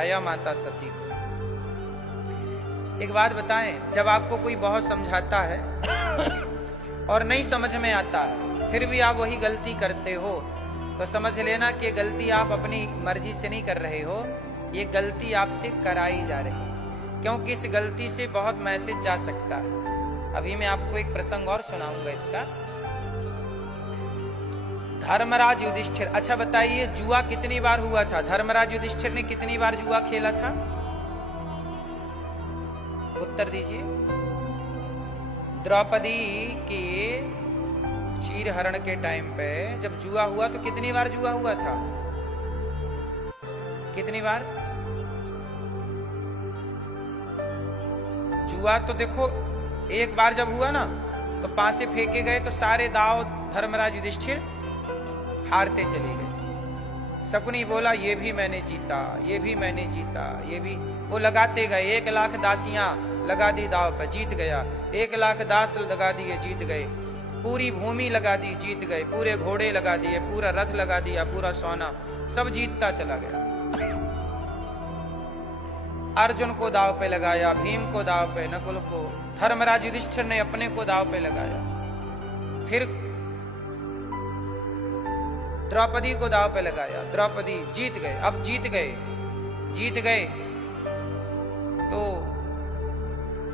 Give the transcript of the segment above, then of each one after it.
आया माता सती को। एक बात बताएं, जब आपको कोई बहुत समझाता है और नहीं समझ में आता है, फिर भी आप वही गलती करते हो, तो समझ लेना कि गलती आप अपनी मर्जी से नहीं कर रहे हो, ये गलती आपसे कराई जा रही है, क्योंकि इस गलती से बहुत मैसेज जा सकता है। अभी मैं आपको एक प्रसंग और सुनाऊंगा इसका। धर्मराज युधिष्ठिर, अच्छा बताइए जुआ कितनी बार हुआ था? धर्मराज युधिष्ठिर ने कितनी बार जुआ खेला था? उत्तर दीजिए। द्रौपदी के चीर हरण के टाइम पे जब जुआ हुआ तो कितनी बार जुआ हुआ था? कितनी बार? जुआ तो देखो एक बार जब हुआ ना तो पांसे फेंके गए तो सारे दाव धर्मराज युधिष्ठिर हारते चले गए। शकुनी बोला ये भी मैंने जीता, ये भी मैंने जीता, ये भी। वो लगाते गए, 1 लाख दासियां लगा दी दाव पे, जीत गया। 1 लाख दास लगा दिए, जीत गए। पूरी भूमि लगा दी, जीत गए। पूरे घोड़े लगा दिए, पूरा रथ लगा दिया, पूरा सोना, सब जीतता चला गया। अर्जुन को दाव पे लगाया, भीम को दाव पे, नकुल को, धर्मराज युधिष्ठिर ने अपने को दाव पे लगाया। फिर द्रौपदी को दाव पे लगाया, द्रौपदी जीत गए। अब जीत गए तो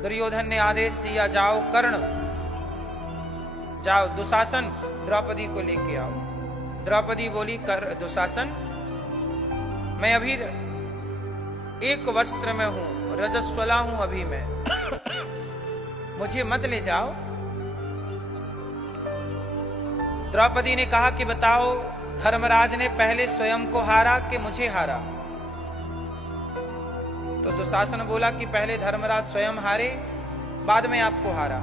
दुर्योधन ने आदेश दिया जाओ कर्ण, जाओ दुशासन द्रौपदी को लेके आओ। द्रौपदी बोली दुशासन मैं अभी एक वस्त्र में हूं, रजस्वला हूं अभी मैं मुझे मत ले जाओ। द्रौपदी ने कहा कि बताओ धर्मराज ने पहले स्वयं को हारा कि मुझे हारा? तो दुशासन बोला कि पहले धर्मराज स्वयं हारे, बाद में आपको हारा।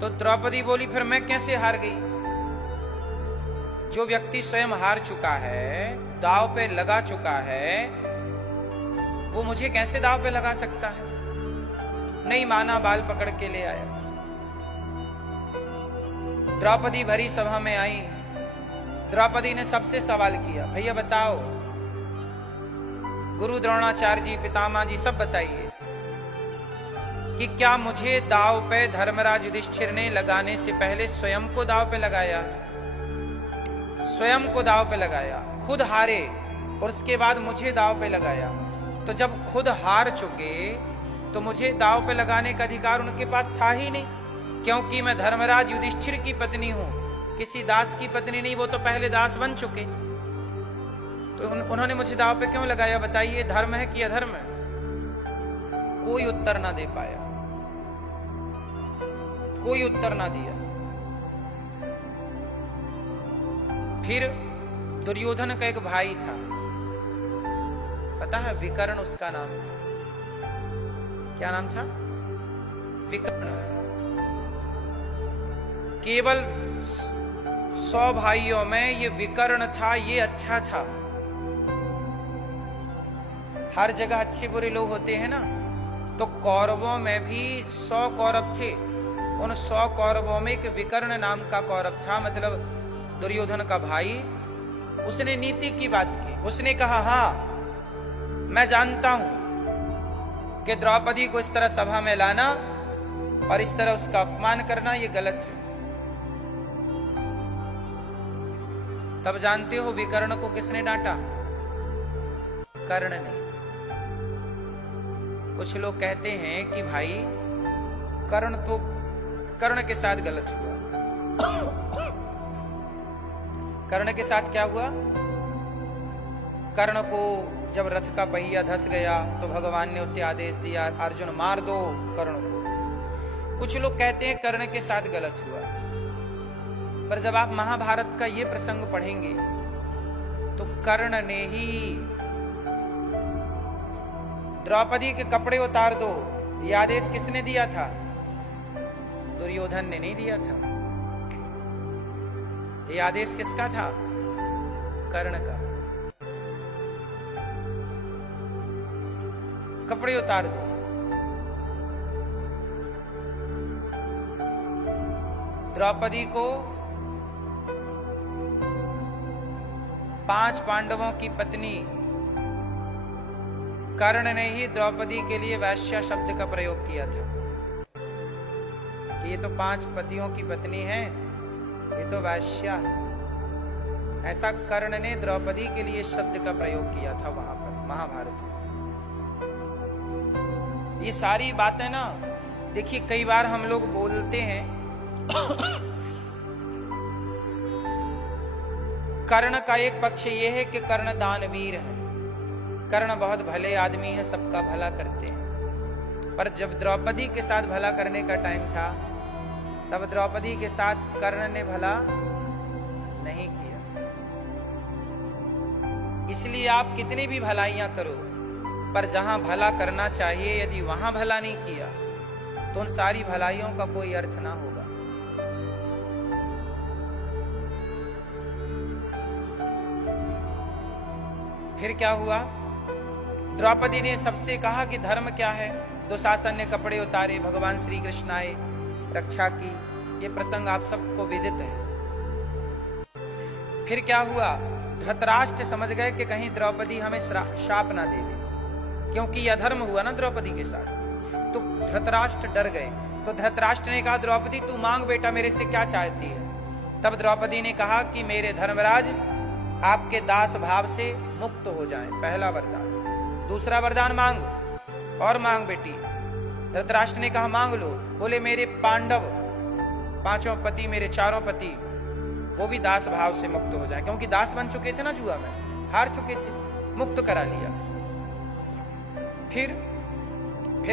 तो द्रौपदी बोली फिर मैं कैसे हार गई? जो व्यक्ति स्वयं हार चुका है, दाव पे लगा चुका है, वो मुझे कैसे दाव पे लगा सकता है? नहीं माना, बाल पकड़ के ले आया। द्रौपदी भरी सभा में आई। द्रौपदी ने सबसे सवाल किया, भैया बताओ, गुरु द्रोणाचार्य जी, पितामह जी, सब बताइए कि क्या मुझे दाव पे धर्मराज युधिष्ठिर ने लगाने से पहले स्वयं को दाव पे लगाया? स्वयं को दाव पे लगाया, खुद हारे और उसके बाद मुझे दाव पे लगाया। तो जब खुद हार चुके तो मुझे दाव पे लगाने का अधिकार उनके पास था ही नहीं, क्योंकि मैं धर्मराज युधिष्ठिर की पत्नी हूं, किसी दास की पत्नी नहीं। वो तो पहले दास बन चुके, तो उन्होंने मुझे दाव पे क्यों लगाया? बताइए, धर्म है कि अधर्म है? कोई उत्तर ना दे पाया, कोई उत्तर ना दिया। फिर दुर्योधन का एक भाई था, पता है, विकर्ण उसका नाम था। क्या नाम था? विकर्ण। केवल 100 भाइयों में ये विकर्ण था, ये अच्छा था। हर जगह अच्छे बुरे लोग होते हैं ना, तो कौरवों में भी 100 कौरव थे। उन 100 कौरवों में एक विकर्ण नाम का कौरव था, मतलब दुर्योधन का भाई। उसने नीति की बात की। उसने कहा हाँ मैं जानता हूं कि द्रौपदी को इस तरह सभा में लाना और इस तरह उसका अपमान करना ये गलत है। तब जानते हो विकर्ण को किसने डांटा? कर्ण ने। कुछ लोग कहते हैं कि भाई कर्ण के साथ गलत हुआ। कर्ण के साथ क्या हुआ? कर्ण को जब रथ का पहिया धस गया तो भगवान ने उसे आदेश दिया, अर्जुन मार दो कर्ण को। कुछ लोग कहते हैं कर्ण के साथ गलत हुआ, पर जब आप महाभारत का ये प्रसंग पढ़ेंगे तो कर्ण ने ही द्रौपदी के कपड़े उतार दो, ये आदेश किसने दिया था? दुर्योधन ने नहीं दिया था। ये आदेश किसका था? कर्ण का। कपड़े उतार दो। द्रौपदी को 5 पांडवों की पत्नी कर्ण ने ही द्रौपदी के लिए वैश्या शब्द का प्रयोग किया था कि ये तो 5 पतियों की पत्नी है, ये तो वैश्या है। ऐसा कर्ण ने द्रौपदी के लिए शब्द का प्रयोग किया था वहां पर महाभारत में। ये सारी बातें ना, देखिए कई बार हम लोग बोलते हैं कर्ण का एक पक्ष ये है कि कर्ण दानवीर है, कर्ण बहुत भले आदमी है, सबका भला करते हैं। पर जब द्रौपदी के साथ भला करने का टाइम था, तब द्रौपदी के साथ कर्ण ने भला नहीं किया। इसलिए आप कितनी भी भलाइयां करो, पर जहां भला करना चाहिए यदि वहां भला नहीं किया तो उन सारी भलाइयों का कोई अर्थ ना होगा। फिर क्या हुआ? द्रौपदी ने सबसे कहा कि धर्म क्या है। दुशासन ने कपड़े उतारे, भगवान श्री कृष्ण आए, रक्षा की। ये प्रसंग आप सबको विदित है। फिर क्या हुआ? धृतराष्ट्र समझ गए कि कहीं द्रौपदी हमें शाप ना दे दे, क्योंकि यह धर्म हुआ ना द्रौपदी के साथ। तो धृतराष्ट्र डर गए। तो धृतराष्ट्र ने कहा, द्रौपदी तू मांग बेटा, मेरे से क्या चाहती है? तब द्रौपदी ने कहा कि मेरे धर्मराज आपके दास भाव से मुक्त हो जाएं, पहला वरदान। दूसरा वरदान मांग, और मांग बेटी। धृतराष्ट्र ने कहा मांग लो। बोले मेरे पांडव 5 पति, मेरे 4 पति, वो भी दास भाव से मुक्त हो जाए, क्योंकि दास बन चुके थे ना, जुआ में हार चुके थे, मुक्त करा लिया। फिर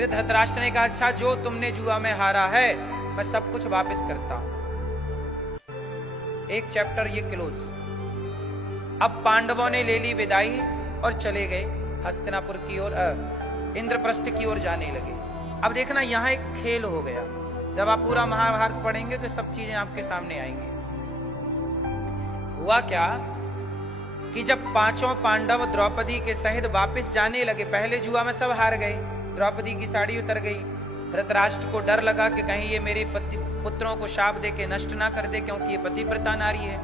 धृतराष्ट्र ने कहा अच्छा, जो तुमने जुआ में हारा है मैं सब कुछ वापस करता हूं। एक चैप्टर ये क्लोज। अब पांडवों ने ले ली विदाई और चले गए हस्तिनापुर की ओर, इंद्रप्रस्थ की ओर जाने लगे। अब देखना यहां एक खेल हो गया। जब आप पूरा महाभारत पढ़ेंगे तो सब चीजें आपके सामने आएंगी। हुआ क्या कि जब 5 पांडव द्रौपदी के सहित वापस जाने लगे, पहले जुआ में सब हार गए, द्रौपदी की साड़ी उतर गई। धृतराष्ट्र को डर लगा कि कहीं ये मेरे पुत्रों को शाप दे के नष्ट ना कर दे, क्योंकि ये पतिव्रता नारी है।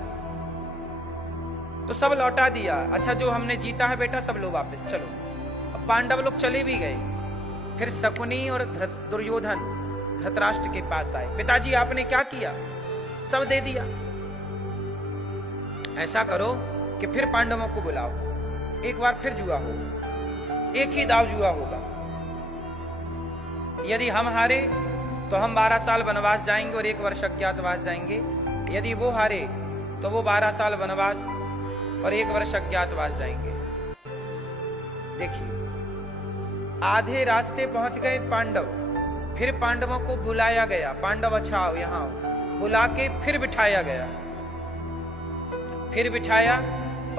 तो सब लौटा दिया। अच्छा, जो हमने जीता है बेटा सब लो वापस, चलो। अब पांडव लोग चले भी गए। फिर शकुनी और दुर्योधन धृतराष्ट्र के पास आए। पिताजी आपने क्या किया? सब दे दिया। ऐसा करो कि फिर पांडवों को बुलाओ, एक बार फिर जुआ हो, एक ही दाव जुआ होगा। यदि हम हारे तो हम 12 साल वनवास जाएंगे और 1 वर्ष अज्ञातवास जाएंगे। यदि वो हारे तो वो 12 साल वनवास और 1 वर्ष अज्ञातवास जाएंगे। देखिए, आधे रास्ते पहुंच गए पांडव। फिर पांडवों को बुलाया गया, पांडव अच्छा आओ यहां आओ, बुला के फिर बिठाया गया। फिर बिठाया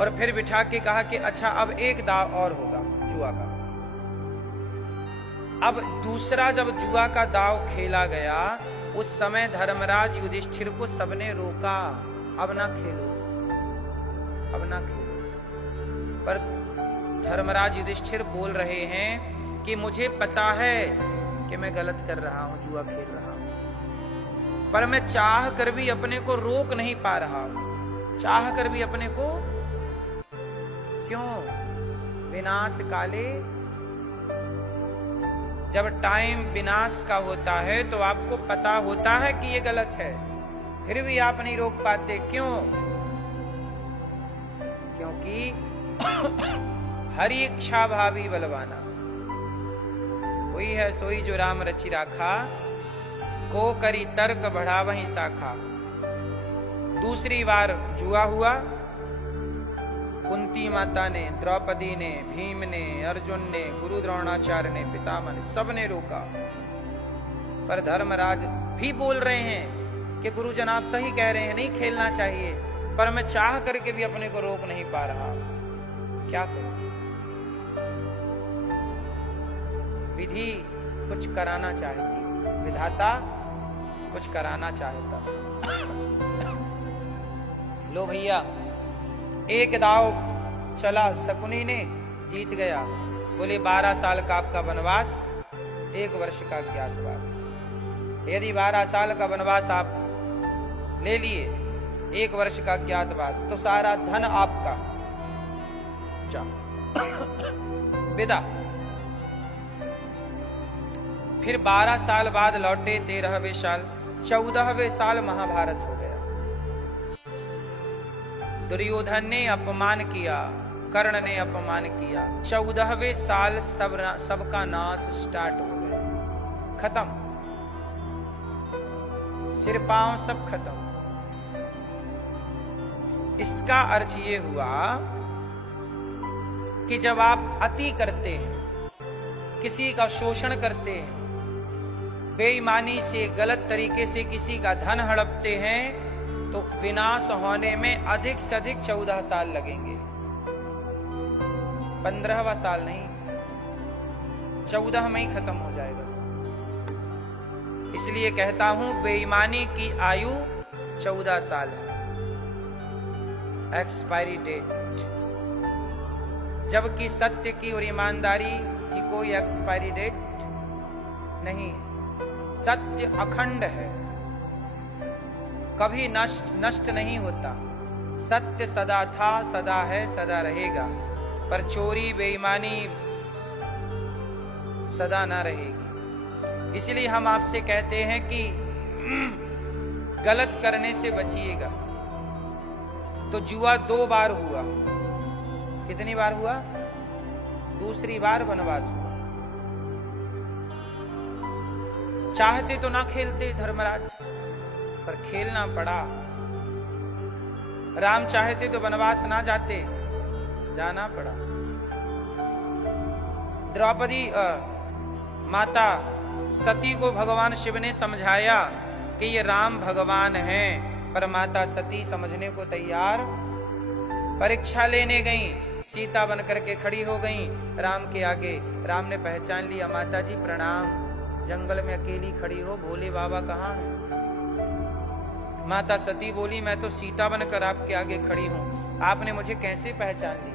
और फिर बिठा के कहा कि अच्छा अब एक दाव और होगा जुआ का। अब दूसरा जब जुआ का दाव खेला गया, उस समय धर्मराज युधिष्ठिर को सबने रोका, अब ना खेलो, अब ना खेलो। पर धर्मराज युधिष्ठिर बोल रहे हैं कि मुझे पता है कि मैं गलत कर रहा हूं, जुआ खेल रहा हूं, पर मैं चाह कर भी अपने को रोक नहीं पा रहा, चाह कर भी अपने को। क्यों? विनाश काले, जब टाइम विनाश का होता है तो आपको पता होता है कि ये गलत है, फिर भी आप नहीं रोक पाते। क्यों? क्योंकि हरि इच्छा भावी बलवाना, कोई है सोई जो राम रचि राखा, को करी तर्क बढ़ा वही शाखा। दूसरी बार जुआ हुआ। कुंती माता ने, द्रौपदी ने, भीम ने, अर्जुन ने, गुरु द्रोणाचार्य ने, पितामह ने, सबने रोका। पर धर्मराज भी बोल रहे हैं कि गुरुजन आप सही कह रहे हैं, नहीं खेलना चाहिए, पर मैं चाह करके भी अपने को रोक नहीं पा रहा, क्या करूं? विधि कुछ कराना चाहती, विधाता कुछ कराना चाहता। लो भैया, एक दाव चला, शकुनी ने जीत गया। बोले 12 साल का आपका वनवास, 1 वर्ष का अज्ञातवास। यदि 12 साल का वनवास आप ले लिए, 1 वर्ष का अज्ञातवास, तो सारा धन आपका। जाओ विदा। फिर 12 साल बाद लौटे, 13वें साल, 14वें साल महाभारत हो गया। दुर्योधन ने अपमान किया, कर्ण ने अपमान किया, 14वें साल सबका नाश स्टार्ट हो गया, खत्म, सिर पांव सब खत्म। इसका अर्थ ये हुआ कि जब आप अति करते हैं, किसी का शोषण करते हैं, बेईमानी से गलत तरीके से किसी का धन हड़पते हैं, तो विनाश होने में अधिक से अधिक 14 साल लगेंगे, 15वां साल नहीं, 14 में ही खत्म हो जाएगा सब। इसलिए कहता हूं बेईमानी की आयु 14 साल है, एक्सपायरी डेट। जबकि सत्य की और ईमानदारी की कोई एक्सपायरी डेट नहीं है। सत्य अखंड है, कभी नष्ट नहीं होता। सत्य सदा था, सदा है, सदा रहेगा। पर चोरी बेईमानी सदा ना रहेगी। इसलिए हम आपसे कहते हैं कि गलत करने से बचिएगा। तो जुआ 2 बार हुआ, कितनी बार हुआ? दूसरी बार वनवास हुआ। चाहते तो ना खेलते धर्मराज, पर खेलना पड़ा। राम चाहते तो वनवास ना जाते, जाना पड़ा। द्रौपदी माता सती को भगवान शिव ने समझाया कि ये राम भगवान हैं, पर माता सती समझने को तैयार, परीक्षा लेने गई, सीता बन करके खड़ी हो गई राम के आगे। राम ने पहचान लिया, माता जी प्रणाम, जंगल में अकेली खड़ी हो, भोले बाबा कहाँ हैं? माता सती बोली, मैं तो सीता बनकर आपके आगे खड़ी हूं, आपने मुझे कैसे पहचान लिया?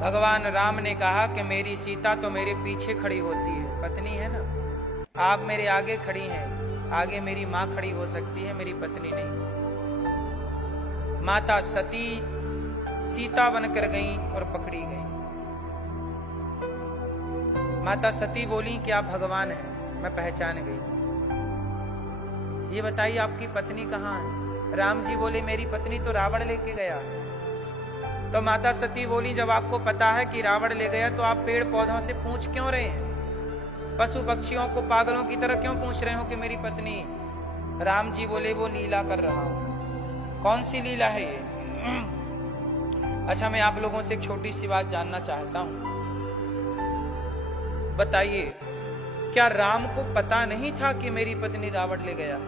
भगवान राम ने कहा कि मेरी सीता तो मेरे पीछे खड़ी होती है, पत्नी है ना, आप मेरे आगे खड़ी हैं, आगे मेरी माँ खड़ी हो सकती है, मेरी पत्नी नहीं। माता सती सीता बनकर गई और पकड़ी गई। माता सती बोली कि आप भगवान हैं, मैं पहचान गई। ये बताइए आपकी पत्नी कहाँ है? राम जी बोले मेरी पत्नी तो रावण लेके गया। तो माता सती बोली, जब आपको पता है कि रावण ले गया तो आप पेड़ पौधों से पूछ क्यों रहे हैं? पशु पक्षियों को पागलों की तरह क्यों पूछ रहे हो कि मेरी पत्नी? राम जी बोले वो लीला कर रहा हूं। कौन सी लीला है ये? अच्छा, मैं आप लोगों से एक छोटी सी बात जानना चाहता हूं। बताइए, क्या राम को पता नहीं था कि मेरी पत्नी रावण ले गया?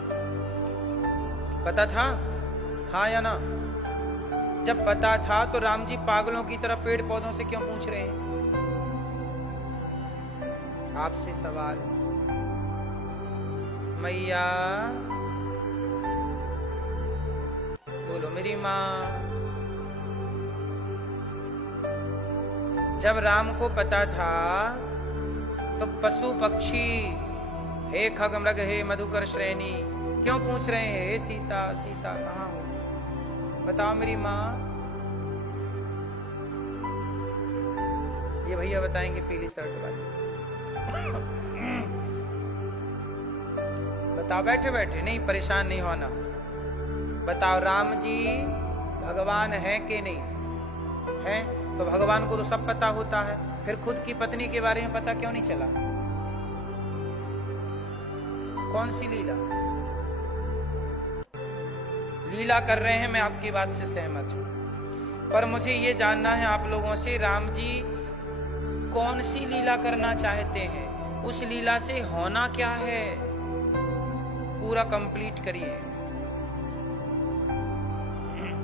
पता था? हाँ या ना? जब पता था तो राम जी पागलों की तरह पेड़ पौधों से क्यों पूछ रहे हैं? आपसे सवाल, मैया बोलो मेरी माँ। जब राम को पता था तो पशु पक्षी, हे खगमृग, हे मधुकर श्रेणी, क्यों पूछ रहे हैं हे सीता सीता कहाँ हो? बताओ मेरी माँ। ये भैया बताएंगे पीली शर्ट वाले। बताओ, बैठे बैठे, नहीं परेशान नहीं होना। बताओ, राम जी भगवान है कि नहीं है? तो भगवान को तो सब पता होता है, फिर खुद की पत्नी के बारे में पता क्यों नहीं चला? कौन सी लीला? लीला कर रहे हैं, मैं आपकी बात से सहमत हूं, पर मुझे ये जानना है आप लोगों से, राम जी कौन सी लीला करना चाहते हैं? उस लीला से होना क्या है? पूरा कंप्लीट करिए।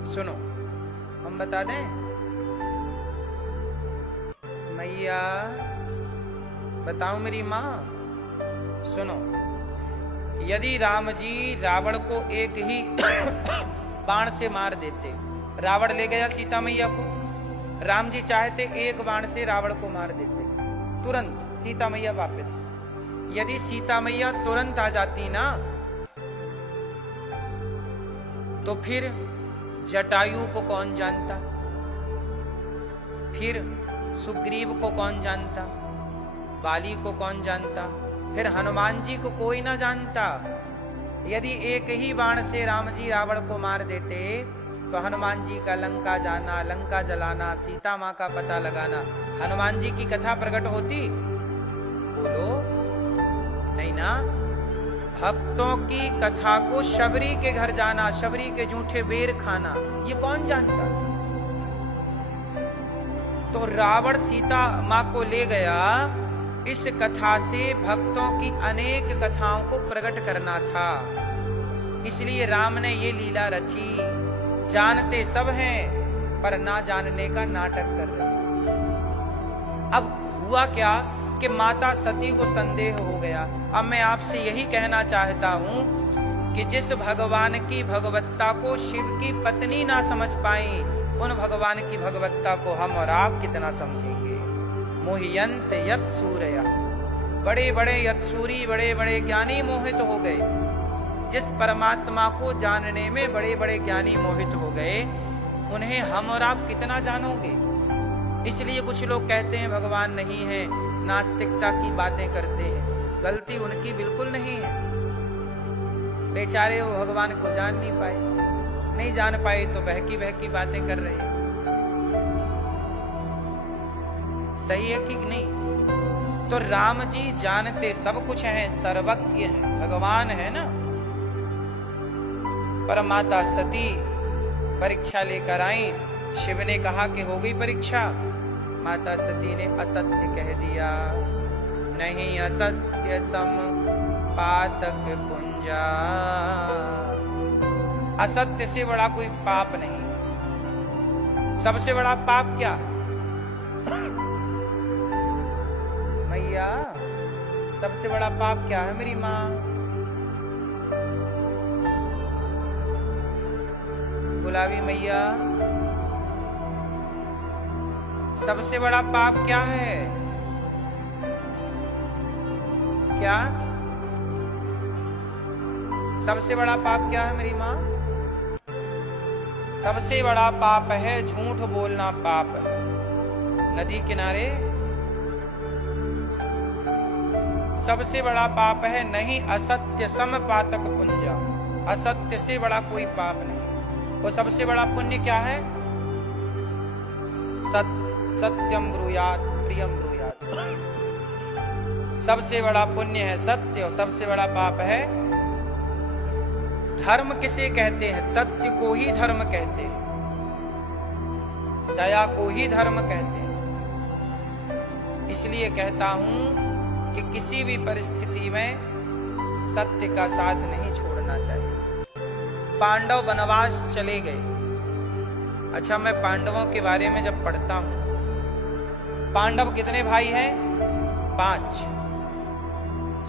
सुनो, हम बता दें। मैया बताओ मेरी माँ, सुनो। यदि राम जी रावण को एक ही बाण से मार देते, रावण ले गया सीता मैया को, राम जी चाहते एक बाण से रावण को मार देते, तुरंत सीता मैया वापस। यदि सीता मैया तुरंत आ जाती ना, तो फिर जटायु को कौन जानता, फिर सुग्रीव को कौन जानता, बाली को कौन जानता, फिर हनुमान जी को कोई ना जानता। यदि एक ही बाण से राम जी रावण को मार देते तो हनुमान जी का लंका जाना, लंका जलाना, सीता माँ का पता लगाना, हनुमान जी की कथा प्रकट होती? बोलो नहीं ना। भक्तों की कथा को शबरी के घर जाना, शबरी के जूठे बेर खाना, ये कौन जानता? तो रावण सीता माँ को ले गया, इस कथा से भक्तों की अनेक कथाओं को प्रकट करना था। इसलिए राम ने ये लीला रची। जानते सब हैं पर ना जानने का नाटक कर रहे हैं। अब हुआ क्या कि माता सती को संदेह हो गया। अब मैं आपसे यही कहना चाहता हूं कि जिस भगवान की भगवत्ता को शिव की पत्नी ना समझ पाई, उन भगवान की भगवत्ता को हम और आप कितना समझेंगे। मोहियंत यत सूर्या, बड़े बड़े यत्सूरी, बड़े बड़े ज्ञानी मोहित हो गए। जिस परमात्मा को जानने में बड़े बड़े ज्ञानी मोहित हो गए, उन्हें हम और आप कितना जानोगे। इसलिए कुछ लोग कहते हैं भगवान नहीं है, नास्तिकता की बातें करते हैं। गलती उनकी बिल्कुल नहीं है। बेचारे वो भगवान को जान नहीं पाए, नहीं जान पाए तो बहकी बहकी बातें कर रहे हैं। सही है कि नहीं? तो राम जी जानते सब कुछ हैं, सर्वज्ञ हैं, भगवान है ना। पर माता सती परीक्षा लेकर आई। शिव ने कहा कि हो गई परीक्षा। माता सती ने असत्य कह दिया। नहीं असत्य सम पातक पुंजा, असत्य से बड़ा कोई पाप नहीं। सबसे बड़ा पाप क्या है? मैया, सबसे बड़ा पाप क्या है मेरी माँ? गुलाबी मैया, सबसे बड़ा पाप क्या है? क्या सबसे बड़ा पाप क्या है मेरी माँ? सबसे बड़ा पाप है झूठ बोलना। पाप है। नदी किनारे सबसे बड़ा पाप है नहीं असत्य सम पातक पुंजा। असत्य से बड़ा कोई पाप नहीं। वो सबसे बड़ा पुण्य क्या है? सत्यम ब्रूयात प्रियम ब्रूयात। सबसे बड़ा पुण्य है सत्य और सबसे बड़ा पाप है धर्म। किसे कहते हैं? सत्य को ही धर्म कहते हैं, दया को ही धर्म कहते हैं। इसलिए कहता हूं कि किसी भी परिस्थिति में सत्य का साथ नहीं छोड़ना चाहिए। पांडव वनवास चले गए। अच्छा, मैं पांडवों के बारे में जब पढ़ता हूं, पांडव कितने भाई हैं? 5।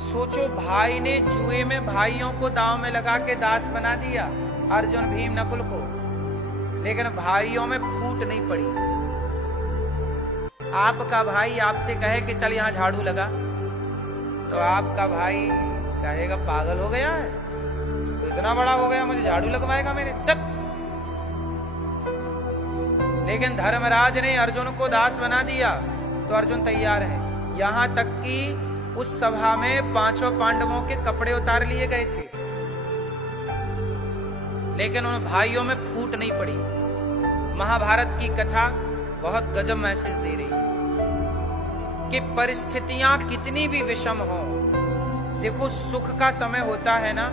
सोचो, भाई ने जुए में भाइयों को दांव में लगा के दास बना दिया, अर्जुन भीम नकुल को, लेकिन भाइयों में फूट नहीं पड़ी। आपका भाई आपसे कहे कि चल यहां झाड़ू लगा, तो आपका भाई कहेगा पागल हो गया है, तो इतना बड़ा हो गया मुझे झाड़ू लगवाएगा मेरे तक। लेकिन धर्मराज ने अर्जुन को दास बना दिया तो अर्जुन तैयार है। यहां तक कि उस सभा में 5 पांडवों के कपड़े उतार लिए गए थे, लेकिन उन भाइयों में फूट नहीं पड़ी। महाभारत की कथा बहुत गजब मैसेज दे रही है कि परिस्थितियां कितनी भी विषम हो, देखो सुख का समय होता है ना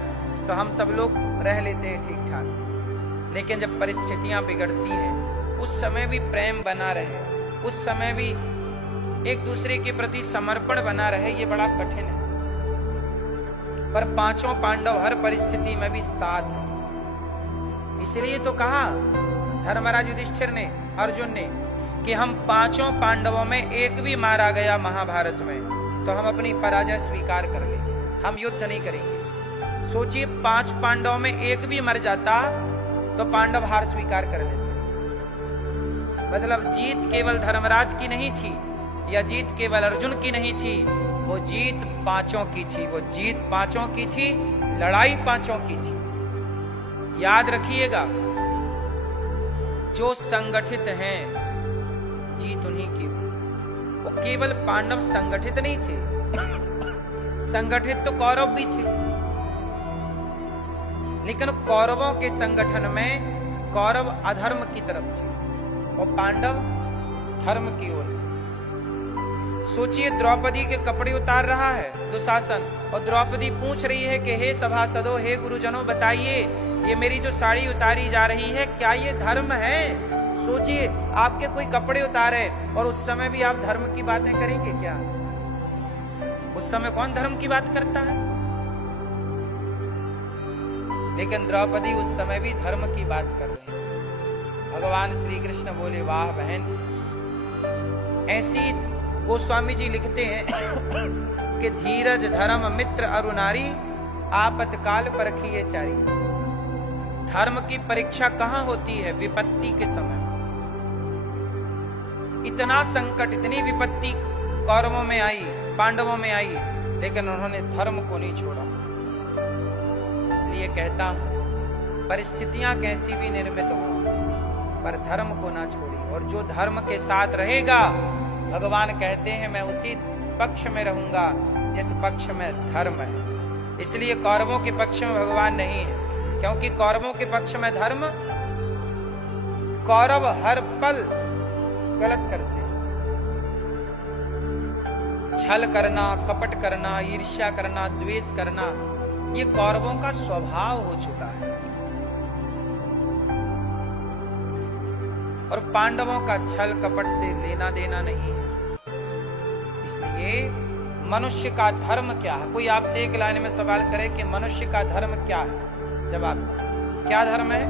तो हम सब लोग रह लेते हैं ठीक ठाक, लेकिन जब परिस्थितियां बिगड़ती हैं उस समय भी प्रेम बना रहे, उस समय भी एक दूसरे के प्रति समर्पण बना रहे, ये बड़ा कठिन है। पर 5 पांडव हर परिस्थिति में भी साथ हैं। इसलिए तो कहा धर्मराज युधिष्ठिर ने, अर्जुन ने, कि हम 5 पांडवों में एक भी मारा गया महाभारत में तो हम अपनी पराजय स्वीकार कर लेंगे, हम युद्ध नहीं करेंगे। सोचिए 5 पांडवों में एक भी मर जाता तो पांडव हार स्वीकार कर लेते। मतलब जीत केवल धर्मराज की नहीं थी या जीत केवल अर्जुन की नहीं थी, वो जीत 5 की थी, वो जीत 5 की थी, लड़ाई 5 की थी। याद रखिएगा, जो संगठित हैं जीत उन्हीं की। वो केवल पांडव संगठित नहीं थे, संगठित तो कौरव भी थे, लेकिन कौरवों के संगठन में कौरव अधर्म की तरफ थे और पांडव धर्म की ओर थे। सोचिए, द्रौपदी के कपड़े उतार रहा है दुशासन और द्रौपदी पूछ रही है कि हे सभासदों, हे गुरुजनों, बताइए ये मेरी जो साड़ी उतारी जा रही है क्या ये धर्म है? सोचिए, आपके कोई कपड़े उतारे और उस समय भी आप धर्म की बातें करेंगे क्या? उस समय कौन धर्म की बात करता है? लेकिन द्रौपदी उस समय भी धर्म की बात कर रही है। भगवान श्री कृष्ण बोले, वाह बहन, ऐसी गोस्वामी जी लिखते हैं कि धीरज धर्म मित्र अरु नारी आपतकाल परखिए चारी। धर्म की परीक्षा कहां होती है? विपत्ति के समय। इतना संकट, इतनी विपत्ति कौरवों में आई, पांडवों में आई, लेकिन उन्होंने धर्म को नहीं छोड़ा। इसलिए कहता हूं, परिस्थितियां कैसी भी निर्मित हो, पर धर्म को ना छोड़ी। और जो धर्म के साथ रहेगा, भगवान कहते हैं मैं उसी पक्ष में रहूंगा जिस पक्ष में धर्म है। इसलिए कौरवों के पक्ष में भगवान नहीं है, क्योंकि कौरवों के पक्ष में धर्म, कौरव हर पल गलत करते हैं। छल करना, कपट करना, ईर्ष्या करना, द्वेष करना, ये कौरवों का स्वभाव हो चुका है। और पांडवों का छल कपट से लेना देना नहीं है। इसलिए मनुष्य का धर्म क्या है? कोई आपसे एक लाइन में सवाल करे कि मनुष्य का धर्म क्या है? जवाब, क्या धर्म है?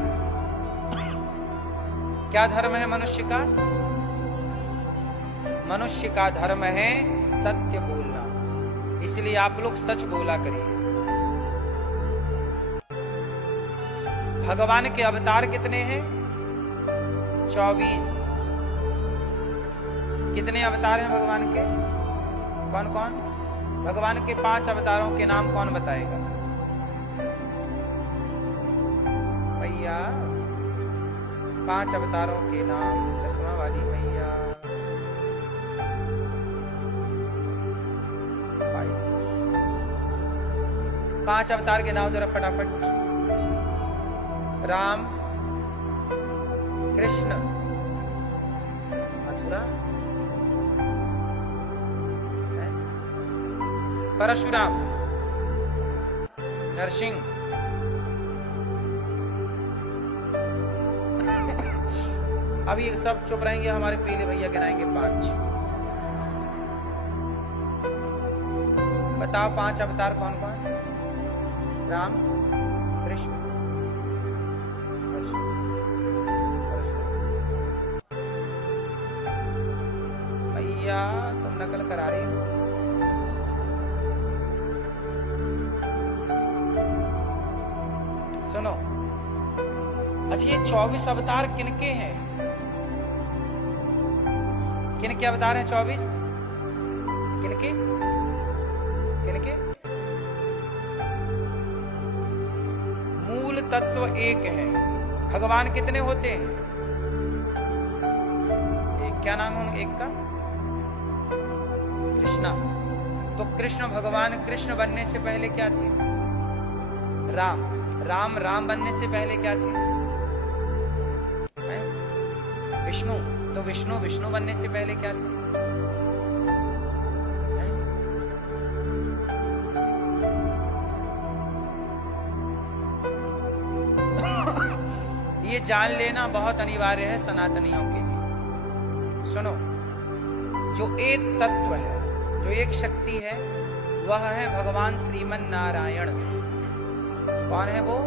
क्या धर्म है मनुष्य का? मनुष्य का धर्म है सत्य बोलना। इसलिए आप लोग सच बोला करिए। भगवान के अवतार कितने हैं? 24। कितने अवतार हैं भगवान के? कौन कौन? भगवान के 5 अवतारों के नाम कौन बताएगा? भैया, 5 अवतारों के नाम। चश्मा वाली भैया। 5 अवतार के नाम जरा फटाफट। राम, कृष्ण, मथुरा, परशुराम, नरसिंह, अब ये सब चुप रहेंगे, हमारे पीले भैया गिनाएंगे 5। बताओ 5 अवतार कौन कौन? राम, कृष्ण, भैया तुम नकल करा रही हो। सुनो, अच्छा ये 24 अवतार किनके हैं? किनके अवतार हैं 24? किनके? किनके? मूल तत्व एक है। भगवान कितने होते हैं? एक। क्या नाम है एक का? कृष्णा। तो कृष्ण भगवान कृष्ण बनने से पहले क्या थे? राम। राम बनने से पहले क्या थे? विष्णु। तो विष्णु बनने से पहले क्या थे? ये जान लेना बहुत अनिवार्य है सनातनियों के लिए। सुनो, जो एक तत्व है, जो एक शक्ति है, वह है भगवान श्रीमन नारायण। कौन है वो?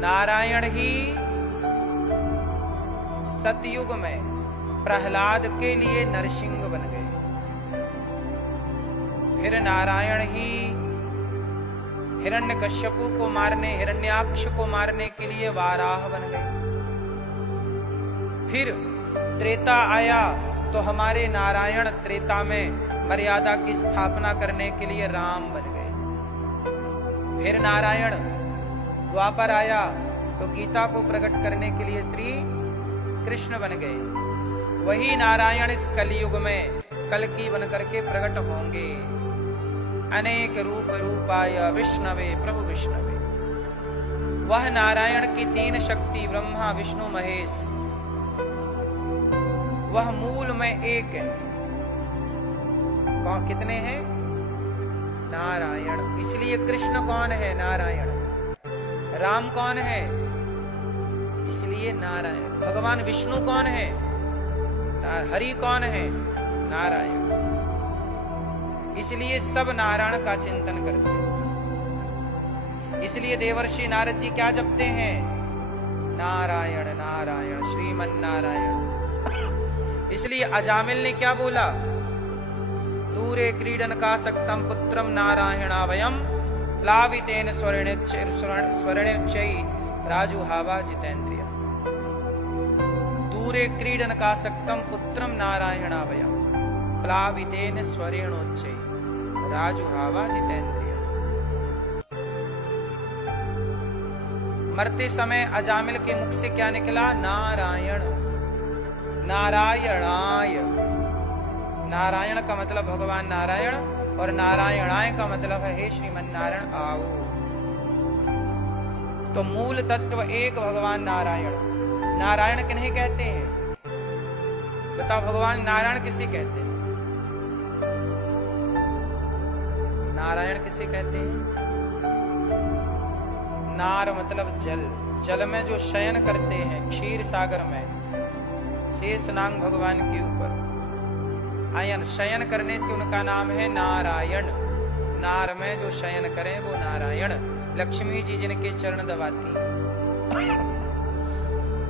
नारायण ही सतयुग में प्रहलाद के लिए नरसिंह बन गए। फिर नारायण ही हिरण्यकश्यपु को मारने, हिरण्याक्ष को मारने के लिए वाराह बन गए। फिर त्रेता आया तो हमारे नारायण त्रेता में मर्यादा की स्थापना करने के लिए राम बन गए। फिर नारायण द्वापर आया तो गीता को प्रकट करने के लिए श्री कृष्ण बन गए। वही नारायण इस कलयुग में कल्कि बन करके प्रकट होंगे। अनेक रूप रूपाय विष्णवे प्रभु विष्णवे। वह नारायण की तीन शक्ति ब्रह्मा विष्णु महेश, वह मूल में एक है। कौन कितने हैं? नारायण। इसलिए कृष्ण कौन है? नारायण। राम कौन है? इसलिए नारायण। भगवान विष्णु कौन है? हरि कौन है? नारायण। इसलिए सब नारायण का चिंतन करते हैं। इसलिए देवर्षि नारद जी क्या जपते हैं? नारायण नारायण श्रीमन नारायण। इसलिए अजामिल ने क्या बोला? दूरे क्रीडन का सक्तम पुत्रम नारायणावयम प्लावितेन स्वर्णेच्चै राजुहावा जितेन्द्रिय। दूरे क्रीडन का सक्तम पुत्रम नारायणावयम प्लावितेन स्वर्णेच्चै राजुहावा जितेन्द्रिय। मरते समय अजामिल के मुख से क्या निकला? नारायण। नारायणाय। नारायण का मतलब भगवान नारायण और नारायणाय का मतलब है हे श्रीमन नारायण आओ। तो मूल तत्व एक भगवान नारायण। नारायण किन्हें कहते हैं? बताओ, भगवान नारायण किसे कहते हैं? नारायण किसे कहते हैं? नार मतलब जल। जल में जो शयन करते हैं, क्षीर सागर में शेषनाग भगवान के ऊपर आयन शयन करने से उनका नाम है नारायण। नार में जो शयन करें वो नारायण। लक्ष्मी जी जिनके चरण दबाती।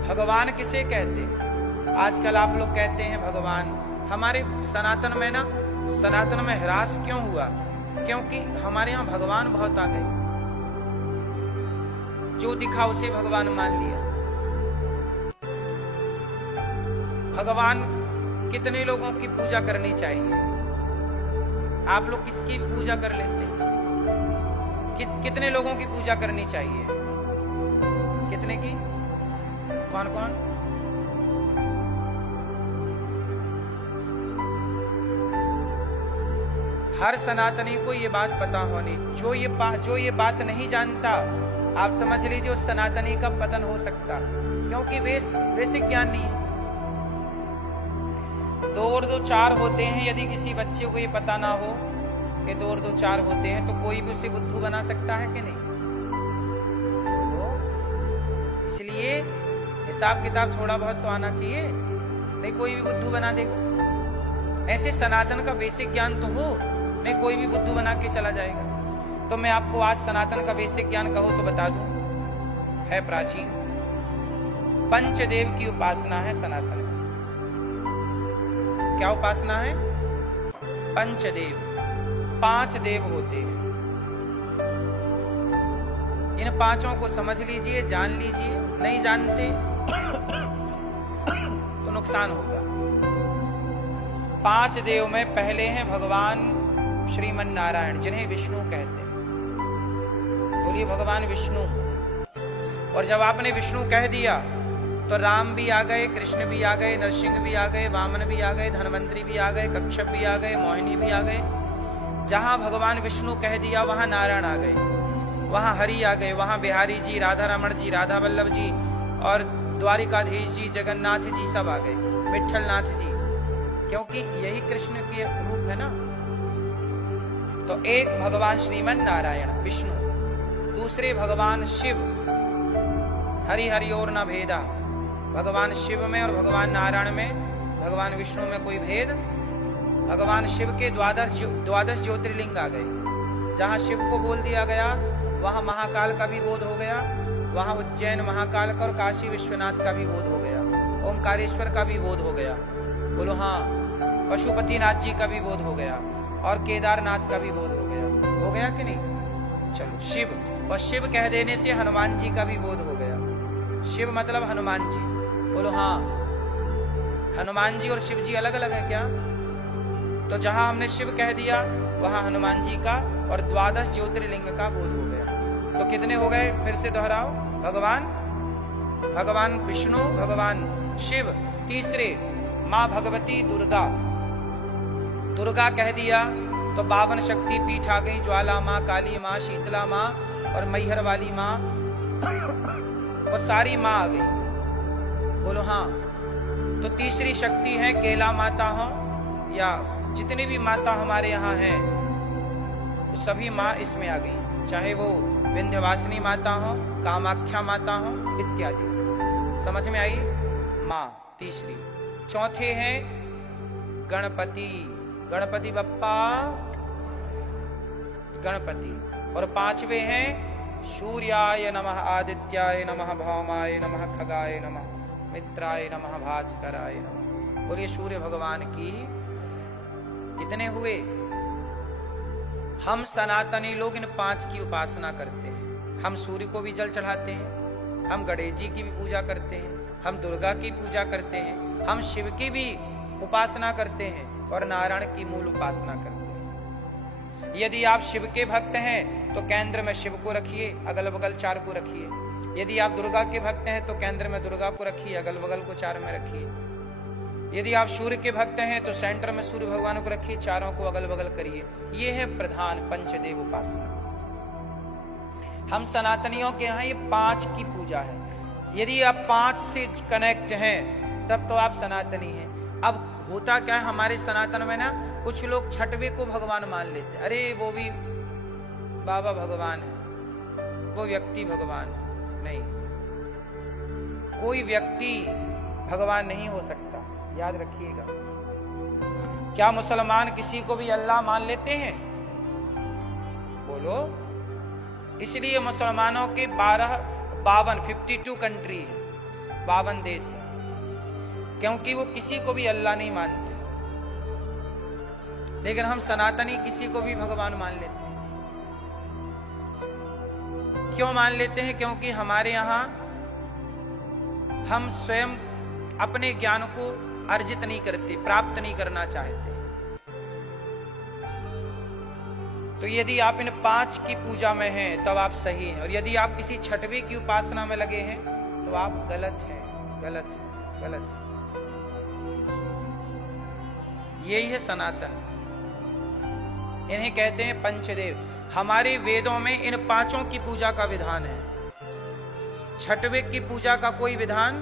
भगवान किसे कहते? आजकल आप लोग कहते हैं भगवान। हमारे सनातन में ना, सनातन में ह्रास क्यों हुआ? क्योंकि हमारे यहाँ भगवान बहुत आ गए। जो दिखा उसे भगवान मान लिया। भगवान कितने लोगों की पूजा करनी चाहिए? आप लोग किसकी पूजा कर लेते हैं? कितने लोगों की पूजा करनी चाहिए? कितने की? कौन कौन? हर सनातनी को ये बात पता होनी। जो ये बात नहीं जानता, आप समझ लीजिए उस सनातनी का पतन हो सकता, क्योंकि बेसिक ज्ञान नहीं है। दो और दो चार होते हैं। यदि किसी बच्चे को ये पता ना हो कि दो और दो चार होते हैं, तो कोई भी उसे बुद्धू बना सकता है कि नहीं? तो इसलिए हिसाब किताब थोड़ा बहुत तो आना चाहिए, नहीं कोई भी बुद्धू बना देगा। ऐसे सनातन का बेसिक ज्ञान तो हो, नहीं कोई भी बुद्धू बना के चला जाएगा। तो मैं आपको आज सनातन का बेसिक ज्ञान कहो तो बता दूं, है प्राचीन। पंचदेव की उपासना है सनातन। क्या उपासना है? पंचदेव। 5 देव होते हैं। इन पांचों को समझ लीजिए, जान लीजिए। नहीं जानते तो नुकसान होगा। 5 देव में पहले हैं भगवान श्रीमन नारायण, जिन्हें विष्णु कहते हैं। बोलिए भगवान विष्णु। और जब आपने विष्णु कह दिया तो राम भी आ गए, कृष्ण भी आ गए, नरसिंह भी आ गए, वामन भी आ गए, धनवंतरी भी आ गए, कच्छप भी आ गए, मोहिनी भी आ गए। जहां भगवान विष्णु कह दिया वहां नारायण आ गए, वहां हरि आ गए, वहां बिहारी जी, राधा रमण जी, राधा वल्लभ जी और द्वारिकाधीश जी, जगन्नाथ जी सब आ गए, विठल नाथ जी, क्योंकि यही कृष्ण के रूप है ना। तो एक भगवान श्रीमन नारायण विष्णु, दूसरे भगवान शिव, हरि हरि और न भेदा। भगवान शिव में और भगवान नारायण में, भगवान विष्णु में कोई भेद। भगवान शिव के द्वादश ज्योतिर्लिंग आ गए। जहां शिव को बोल दिया गया वहां महाकाल का भी बोध हो गया, वहां उज्जैन महाकाल का और काशी विश्वनाथ का भी बोध हो गया, ओमकारेश्वर का भी बोध हो गया। बोलो हाँ। पशुपतिनाथ जी का भी बोध हो गया और केदारनाथ का भी बोध हो गया कि नहीं? चलो शिव, और शिव कह देने से हनुमान जी का भी बोध हो गया। शिव मतलब हनुमान जी। बोलो हाँ। हनुमान जी और शिव जी अलग अलग है क्या? तो जहां हमने शिव कह दिया वहां हनुमान जी का और द्वादश ज्योतिर्लिंग का बोध हो गया। तो कितने हो गए? फिर से दोहराओ। भगवान विष्णु, भगवान शिव, तीसरे माँ भगवती दुर्गा, दुर्गा कह दिया तो 52 शक्ति पीठ आ गई, ज्वाला माँ, काली माँ, शीतला माँ और मैहर वाली माँ और सारी माँ आ गई। बोलो हाँ। तो तीसरी शक्ति है केला माता हो या जितनी भी माता हमारे यहाँ हैं, तो सभी माँ इसमें आ गई, चाहे वो विंध्यवासिनी माता हो, कामाख्या माता हो इत्यादि। समझ में आई? माँ तीसरी। चौथे हैं गणपति, गणपति बप्पा गणपति। और पांचवे हैं सूर्याय नमः, आदित्याय नमः, भौमाय नमः, खगाय नमः, मित्राय नमः, भास्कराय नमः। और ये सूर्य भगवान की कितने हुए? हम सनातनी लोग इन 5 की उपासना करते हैं। हम सूर्य को भी जल चढ़ाते हैं, हम गणेश जी की भी पूजा करते हैं, हम दुर्गा की पूजा करते हैं, हम शिव की भी उपासना करते हैं और नारायण की मूल उपासना करते हैं। यदि आप शिव के भक्त हैं तो केंद्र में शिव को रखिए, अगल बगल 4 को रखिए। यदि आप दुर्गा के भक्त हैं तो केंद्र में दुर्गा को रखिए, अगल बगल को 4 में रखिए। यदि आप सूर्य के भक्त हैं तो सेंटर में सूर्य भगवान को रखिए, चारों को अगल बगल करिए। ये है प्रधान पंचदेव उपासना। हम सनातनियों के यहाँ ये 5 की पूजा है। यदि आप 5 से कनेक्ट हैं तब तो आप सनातनी हैं। अब होता क्या है हमारे सनातन में ना, कुछ लोग छठवे को भगवान मान लेते हैं। अरे वो भी बाबा भगवान है, वो व्यक्ति भगवान है। नहीं, कोई व्यक्ति भगवान नहीं हो सकता, याद रखिएगा। क्या मुसलमान किसी को भी अल्लाह मान लेते हैं? बोलो। इसलिए मुसलमानों के 52 कंट्री है, 52 देश है, क्योंकि वो किसी को भी अल्लाह नहीं मानते। लेकिन हम सनातनी किसी को भी भगवान मान लेते हैं। क्यों मान लेते हैं? क्योंकि हमारे यहां हम स्वयं अपने ज्ञान को अर्जित नहीं करते, प्राप्त नहीं करना चाहते। तो यदि आप इन 5 की पूजा में हैं तब आप सही हैं, और यदि आप किसी छठवें की उपासना में लगे हैं तो आप गलत हैं, गलत हैं, गलत हैं। यही है सनातन, इन्हें कहते हैं पंचदेव। हमारे वेदों में इन 5 की पूजा का विधान है, छठवें की पूजा का कोई विधान।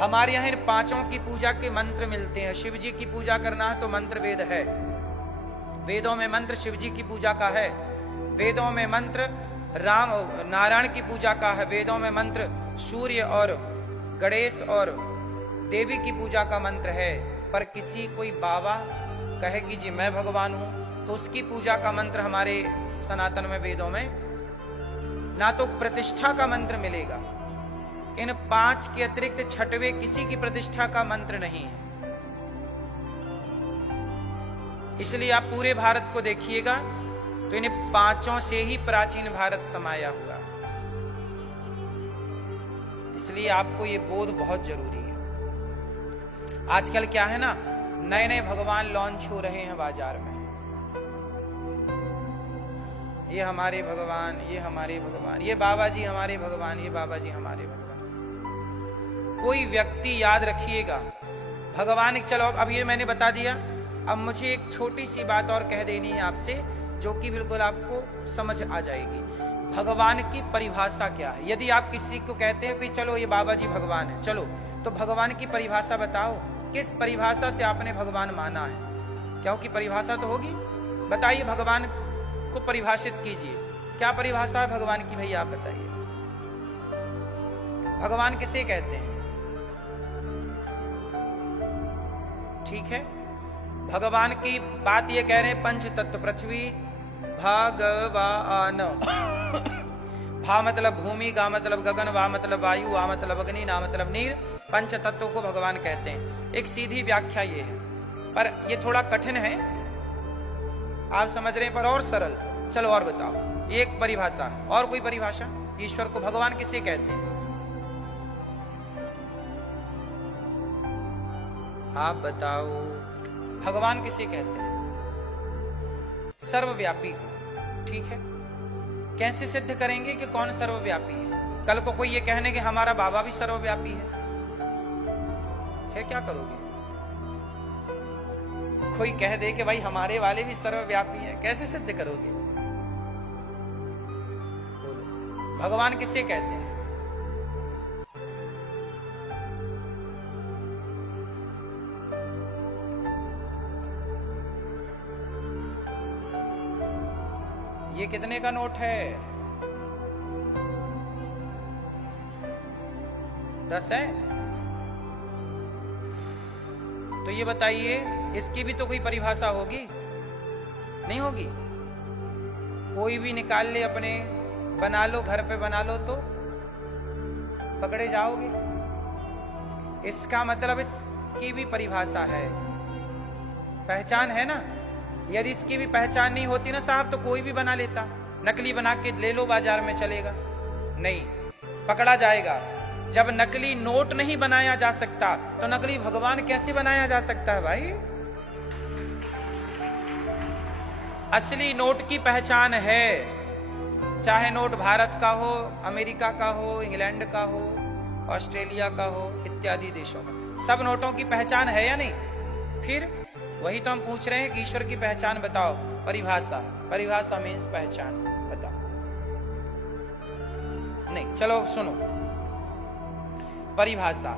हमारे यहाँ इन 5 की पूजा के मंत्र मिलते हैं। शिव जी की पूजा करना है तो मंत्र वेद है, वेदों में मंत्र शिव जी की पूजा का है। वेदों में मंत्र राम नारायण की पूजा का है। वेदों में मंत्र सूर्य और गणेश और देवी की पूजा का मंत्र है। पर किसी कोई बाबा कहे कि जी मैं भगवान हूं, तो उसकी पूजा का मंत्र हमारे सनातन में वेदों में ना तो प्रतिष्ठा का मंत्र मिलेगा। इन 5 के अतिरिक्त छठवें किसी की प्रतिष्ठा का मंत्र नहीं है। इसलिए आप पूरे भारत को देखिएगा तो इन 5 से ही प्राचीन भारत समाया हुआ। इसलिए आपको ये बोध बहुत जरूरी है। आजकल क्या है ना, नए नए भगवान लॉन्च हो रहे हैं बाजार में। ये हमारे भगवान, ये हमारे भगवान, ये बाबा जी हमारे भगवान, ये बाबा जी हमारे भगवान। कोई व्यक्ति, याद रखिएगा, भगवान, चलो अब ये मैंने बता दिया। अब मुझे एक छोटी सी बात और कह देनी है आपसे, जो कि बिल्कुल आपको समझ आ जाएगी। भगवान की परिभाषा क्या है? यदि आप किसी को कहते हैं कि चलो ये बाबा जी भगवान है, चलो तो भगवान की परिभाषा बताओ, किस परिभाषा से आपने भगवान माना है? क्योंकि परिभाषा तो होगी। बताइए, भगवान को परिभाषित कीजिए। क्या परिभाषा है भगवान की? भैया आप बताइए, भगवान किसे कहते हैं? ठीक है, भगवान की बात ये कह रहे हैं, पंच तत्व पृथ्वी भगवान। भा मतलब भूमि, गा मतलब गगन, वा मतलब वायु, वा मतलब अग्नि, ना मतलब नीर। पंच तत्वों को भगवान कहते हैं। एक सीधी व्याख्या ये है, पर ये थोड़ा कठिन है, आप समझ रहे हैं, पर और सरल। चलो और बताओ, एक परिभाषा और कोई परिभाषा? ईश्वर को भगवान किसे कहते हैं? आप बताओ, भगवान किसे कहते हैं? सर्वव्यापी। ठीक है, कैसे सिद्ध करेंगे कि कौन सर्वव्यापी है? कल को कोई ये कहने कि हमारा बाबा भी सर्वव्यापी है, क्या करोगे? कोई कह दे कि भाई हमारे वाले भी सर्वव्यापी हैं, कैसे सिद्ध करोगे? बोलो, भगवान किसे कहते हैं? ये कितने का नोट है? 10 है? तो ये बताइए, इसकी भी तो कोई परिभाषा होगी? नहीं होगी। कोई भी निकाल ले अपने, बना लो, घर पे बना लो तो पकड़े जाओगे। इसका मतलब इसकी भी परिभाषा है, पहचान है ना। यदि इसकी भी पहचान नहीं होती ना साहब, तो कोई भी बना लेता, नकली बना के ले लो बाजार में, चलेगा नहीं, पकड़ा जाएगा। जब नकली नोट नहीं बनाया जा सकता तो नकली भगवान कैसे बनाया जा सकता है भाई? असली नोट की पहचान है, चाहे नोट भारत का हो, अमेरिका का हो, इंग्लैंड का हो, ऑस्ट्रेलिया का हो, इत्यादि देशों का। सब नोटों की पहचान है या नहीं? फिर वही तो हम पूछ रहे हैं कि ईश्वर की पहचान बताओ, परिभाषा। परिभाषा मीन्स पहचान बताओ। नहीं, चलो सुनो परिभाषा।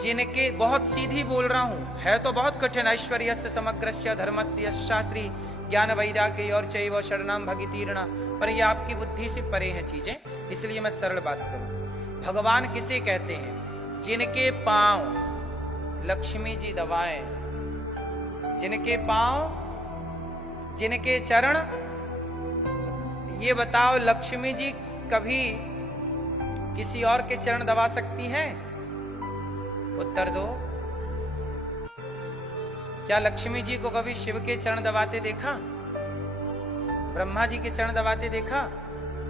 जिनके, बहुत सीधी बोल रहा हूं, है तो बहुत कठिन। ऐश्वर्यस्य समग्रस्य धर्मस्य यश शास्त्री ज्ञान वैराग्य और चैव शरणम भगितीर्णा, पर ये आपकी बुद्धि से परे हैं चीजें, इसलिए मैं सरल बात करूं। भगवान किसे कहते हैं? जिनके पांव लक्ष्मी जी दबाएं, जिनके पांव, जिनके चरण। ये बताओ, लक्ष्मी जी कभी किसी और के चरण दबा सकती हैं? उत्तर दो। क्या लक्ष्मी जी को कभी शिव के चरण दबाते देखा? ब्रह्मा जी के चरण दबाते देखा?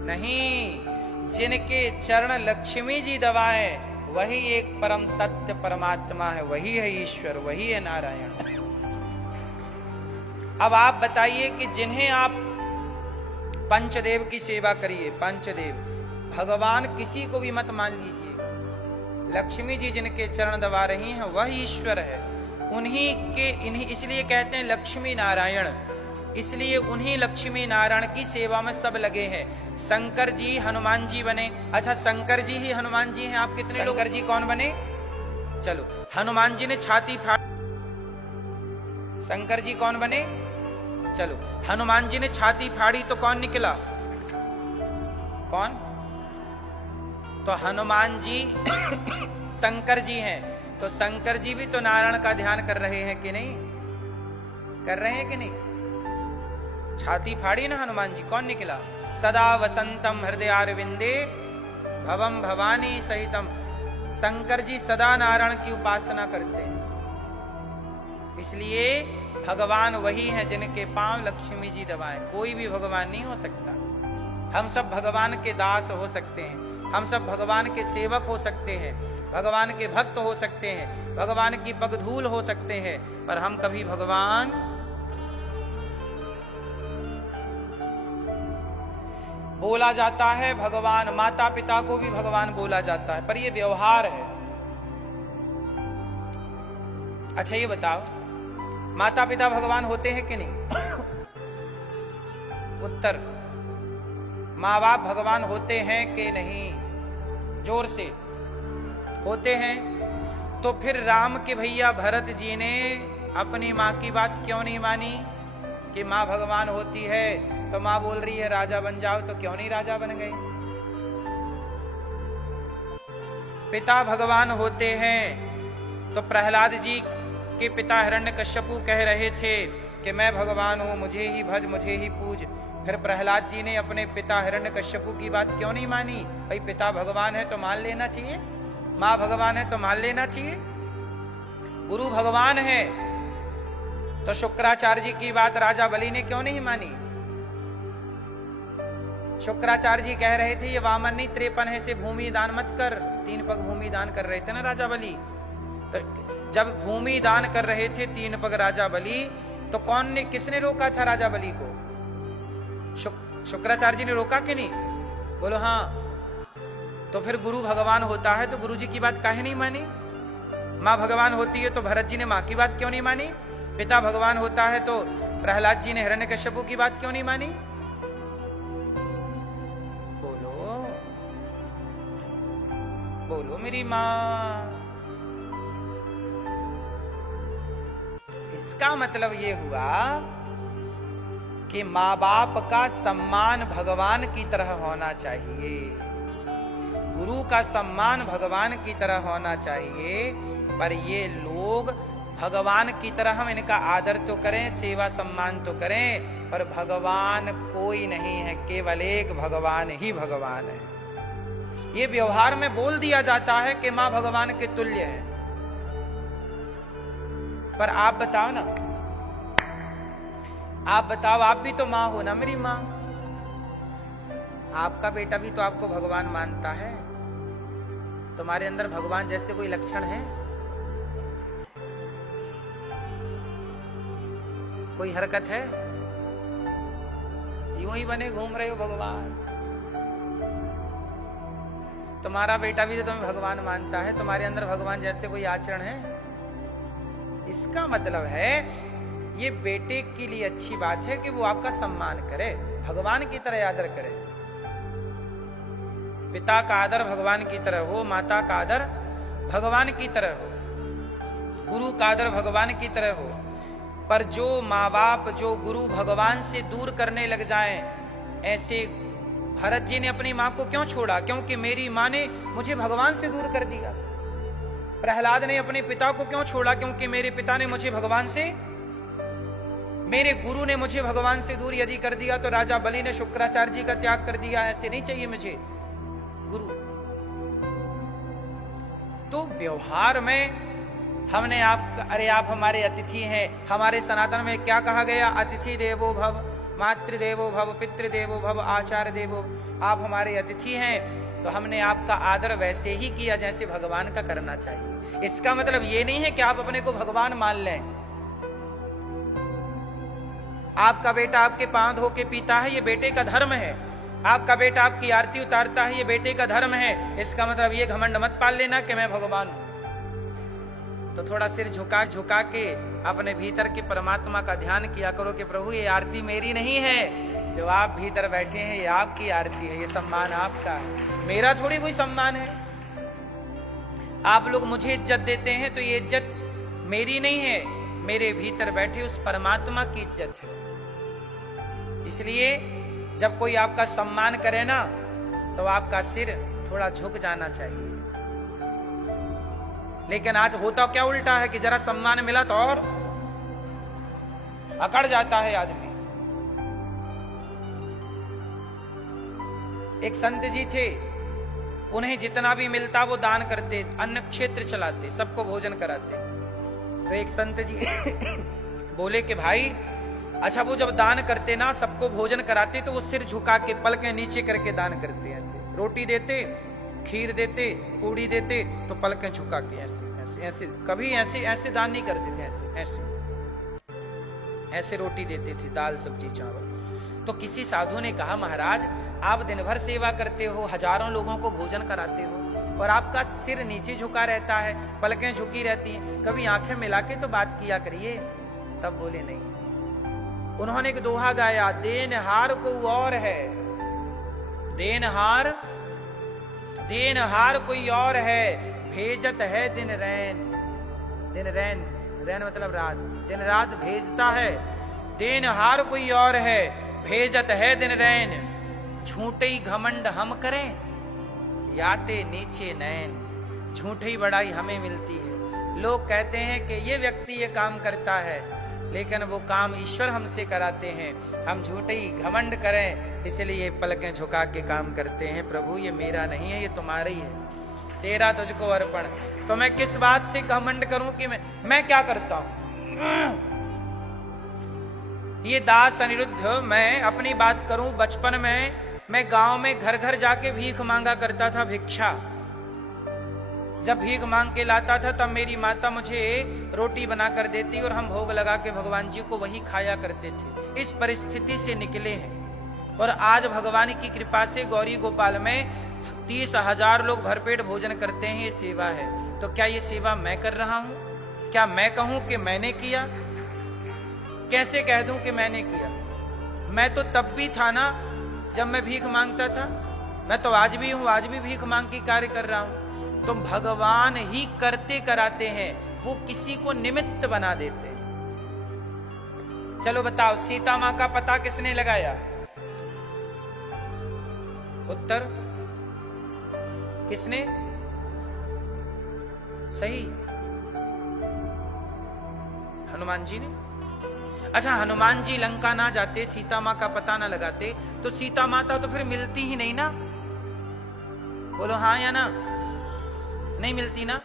नहीं। जिनके चरण लक्ष्मी जी दबाएं, वही एक परम सत्य परमात्मा है, वही है ईश्वर, वही है नारायण। अब आप बताइए कि जिन्हें आप पंचदेव की सेवा करिए, पंचदेव, भगवान किसी को भी मत मान लीजिएगा। लक्ष्मी जी जिनके चरण दबा रही हैं वह ईश्वर है, उन्हीं के, इन्हीं, इसलिए कहते हैं लक्ष्मी नारायण। इसलिए उन्हीं लक्ष्मी नारायण की सेवा में सब लगे हैं। शंकर जी हनुमान जी बने। अच्छा, शंकर जी ही हनुमान जी हैं? आप कितने लोग? शंकर जी कौन बने? चलो, हनुमान जी ने छाती फाड़, शंकर जी कौन बने? चलो, हनुमान जी ने छाती फाड़ी तो कौन निकला? कौन? तो हनुमान जी शंकर जी हैं, तो शंकर जी भी तो नारायण का ध्यान कर रहे हैं कि नहीं? कर रहे हैं कि नहीं? छाती फाड़ी ना हनुमान जी, कौन निकला? सदा वसंतम हृदयारविंदे भवम भवानी सहितम। शंकर जी सदा नारायण की उपासना करते हैं, इसलिए भगवान वही है जिनके पांव लक्ष्मी जी दबाएं। कोई भी भगवान नहीं हो सकता। हम सब भगवान के दास हो सकते हैं, हम सब भगवान के सेवक हो सकते हैं, भगवान के भक्त हो सकते हैं, भगवान की पगधूल हो सकते हैं, पर हम कभी भगवान। बोला जाता है भगवान, माता पिता को भी भगवान बोला जाता है, पर यह व्यवहार है। अच्छा ये बताओ, माता पिता भगवान होते हैं कि नहीं? उत्तर, माँ बाप भगवान होते हैं कि नहीं? जोर से। होते हैं। तो फिर राम के भैया भरत जी ने अपनी माँ की बात क्यों नहीं मानी कि माँ भगवान होती है? तो माँ बोल रही है राजा बन जाओ, तो क्यों नहीं राजा बन गए? पिता भगवान होते हैं, तो प्रहलाद जी के पिता हिरण्यकश्यपु कह रहे थे कि मैं भगवान हूं, मुझे ही भज, मुझे ही पूज। फिर प्रहलाद जी ने अपने पिता हिरण्यकश्यपु की बात क्यों नहीं मानी? भाई पिता भगवान है तो मान लेना चाहिए, माँ भगवान है तो मान लेना चाहिए। गुरु भगवान है तो शुक्राचार्य जी की बात राजा बलि ने क्यों नहीं मानी? शुक्राचार्य जी कह रहे थे ये वामन नहीं 53 है से भूमि दान मत कर, 3 पग भूमि दान कर रहे थे ना राजा बलि। तो जब भूमि दान कर रहे थे 3 पग राजा बलि, तो कौन ने, किसने रोका था राजा बलि को? शुक्राचार्य जी ने रोका कि नहीं? बोलो हाँ। तो फिर गुरु भगवान होता है तो गुरु जी की बात काहे नहीं मानी? माँ भगवान होती है तो भरत जी ने माँ की बात क्यों नहीं मानी? पिता भगवान होता है तो प्रहलाद जी ने हिरण्यकश्यपु की बात क्यों नहीं मानी? बोलो बोलो मेरी मां। इसका मतलब ये हुआ कि माँ बाप का सम्मान भगवान की तरह होना चाहिए, गुरु का सम्मान भगवान की तरह होना चाहिए। पर ये लोग भगवान की तरह हम इनका आदर तो करें, सेवा सम्मान तो करें, पर भगवान कोई नहीं है, केवल एक भगवान ही भगवान है। ये व्यवहार में बोल दिया जाता है कि मां भगवान के तुल्य है, पर आप बताओ ना, आप बताओ, आप भी तो मां हो ना मेरी मां। आपका बेटा भी तो आपको भगवान मानता है। तुम्हारे अंदर भगवान जैसे कोई लक्षण है? कोई हरकत है? यूं ही बने घूम रहे हो भगवान। तुम्हारा बेटा भी तो तुम्हें भगवान मानता है, तुम्हारे अंदर भगवान जैसे कोई आचरण है? इसका मतलब है ये बेटे के लिए अच्छी बात है कि वो आपका सम्मान करे, भगवान की तरह आदर करे। पिता का आदर भगवान की तरह हो, माता का आदर भगवान की तरह हो, गुरु का आदर भगवान की तरह हो। पर जो माँ बाप, जो गुरु भगवान से दूर करने लग जाएं, ऐसे भरत जी ने अपनी माँ को क्यों छोड़ा? क्योंकि मेरी माँ ने मुझे भगवान से दूर कर दिया। प्रहलाद ने अपने पिता को क्यों छोड़ा? क्योंकि मेरे पिता ने मुझे भगवान से, मेरे गुरु ने मुझे भगवान से दूर यदि कर दिया तो राजा बलि ने शुक्राचार्य जी का त्याग कर दिया। ऐसे नहीं चाहिए मुझे गुरु। तो व्यवहार में हमने अरे आप हमारे अतिथि हैं। हमारे सनातन में क्या कहा गया? अतिथि देवो भव, मातृदेवो भव, पितृदेवो भव, आचार्य देवो। आप हमारे अतिथि हैं तो हमने आपका आदर वैसे ही किया जैसे भगवान का करना चाहिए। इसका मतलब ये नहीं है कि आप अपने को भगवान मान लें। आपका बेटा आपके पांव धो के पीता है, ये बेटे का धर्म है। आपका बेटा आपकी आरती उतारता है, ये बेटे का धर्म है। इसका मतलब ये घमंड मत पाल लेना कि मैं भगवान हूं। तो थोड़ा सिर झुका झुका के अपने भीतर के परमात्मा का ध्यान किया करो कि प्रभु ये आरती मेरी नहीं है, जो आप भीतर बैठे हैं ये आपकी आरती है, ये सम्मान आपका है, मेरा थोड़ी कोई सम्मान है। आप लोग मुझे इज्जत देते हैं तो ये इज्जत मेरी नहीं है, मेरे भीतर बैठे उस परमात्मा की इज्जत है। इसलिए जब कोई आपका सम्मान करे ना तो आपका सिर थोड़ा झुक जाना चाहिए। लेकिन आज होता क्या उल्टा है कि जरा सम्मान मिला तो और अकड़ जाता है आदमी। एक संत जी थे, उन्हें जितना भी मिलता वो दान करते, अन्न क्षेत्र चलाते, सबको भोजन कराते। तो एक संत जी बोले कि भाई अच्छा वो जब दान करते ना, सबको भोजन कराते, तो वो सिर झुका के पलकें नीचे करके दान करते। ऐसे रोटी देते, खीर देते, पूड़ी देते, तो पलकें झुका के ऐसे ऐसे ऐसे, कभी ऐसे ऐसे दान नहीं करते थे। ऐसे ऐसे ऐसे रोटी देते थे, दाल सब्जी चावल। तो किसी साधु ने कहा, महाराज आप दिन भर सेवा करते हो, हजारों लोगों को भोजन कराते हो और आपका सिर नीचे झुका रहता है, पलकें झुकी रहती हैं, कभी आंखें मिला के तो बात किया करिए। तब बोले नहीं। उन्होंने एक दोहा गाया, देनहार को और है, देनहार देनहार कोई और है, भेजत है दिन रैन। दिन रैन, रैन मतलब रात, दिन रात भेजता है। देनहार कोई और है, भेजत है दिन रैन। झूठे घमंड हम करें, याते नीचे नैन। झूठी बड़ाई हमें मिलती है। लोग कहते हैं कि ये व्यक्ति ये काम करता है, लेकिन वो काम ईश्वर हमसे कराते हैं। हम झूठे ही घमंड करें, इसलिए पलकें झुका के काम करते हैं। प्रभु ये मेरा नहीं है, ये तुम्हारा ही है, तेरा तुझको अर्पण। तो मैं किस बात से घमंड करूं कि मैं क्या करता हूं? ये दास अनिरुद्ध, मैं अपनी बात करूं, बचपन में मैं गांव में घर घर जाके भीख मांगा करता था, भिक्षा। जब भीख मांग के लाता था तब मेरी माता मुझे रोटी बना कर देती और हम भोग लगा के भगवान जी को वही खाया करते थे। इस परिस्थिति से निकले हैं और आज भगवान की कृपा से गौरी गोपाल में 30,000 लोग भरपेट भोजन करते हैं। ये सेवा है। तो क्या ये सेवा मैं कर रहा हूं? क्या मैं कहूं कि मैंने किया? कैसे कह दूं कि मैंने किया? मैं तो तब भी था ना जब मैं भीख मांगता था, मैं तो आज भी हूं, आज भी भीख मांग के कार्य कर रहा हूं। तो भगवान ही करते कराते हैं, वो किसी को निमित्त बना देते हैं। चलो बताओ, सीता मां का पता किसने लगाया? उत्तर किसने? सही, हनुमान जी ने। अच्छा, हनुमान जी लंका ना जाते, सीता मां का पता ना लगाते, तो सीता माता तो फिर मिलती ही नहीं ना? बोलो हाँ या ना? नहीं मिलती ना?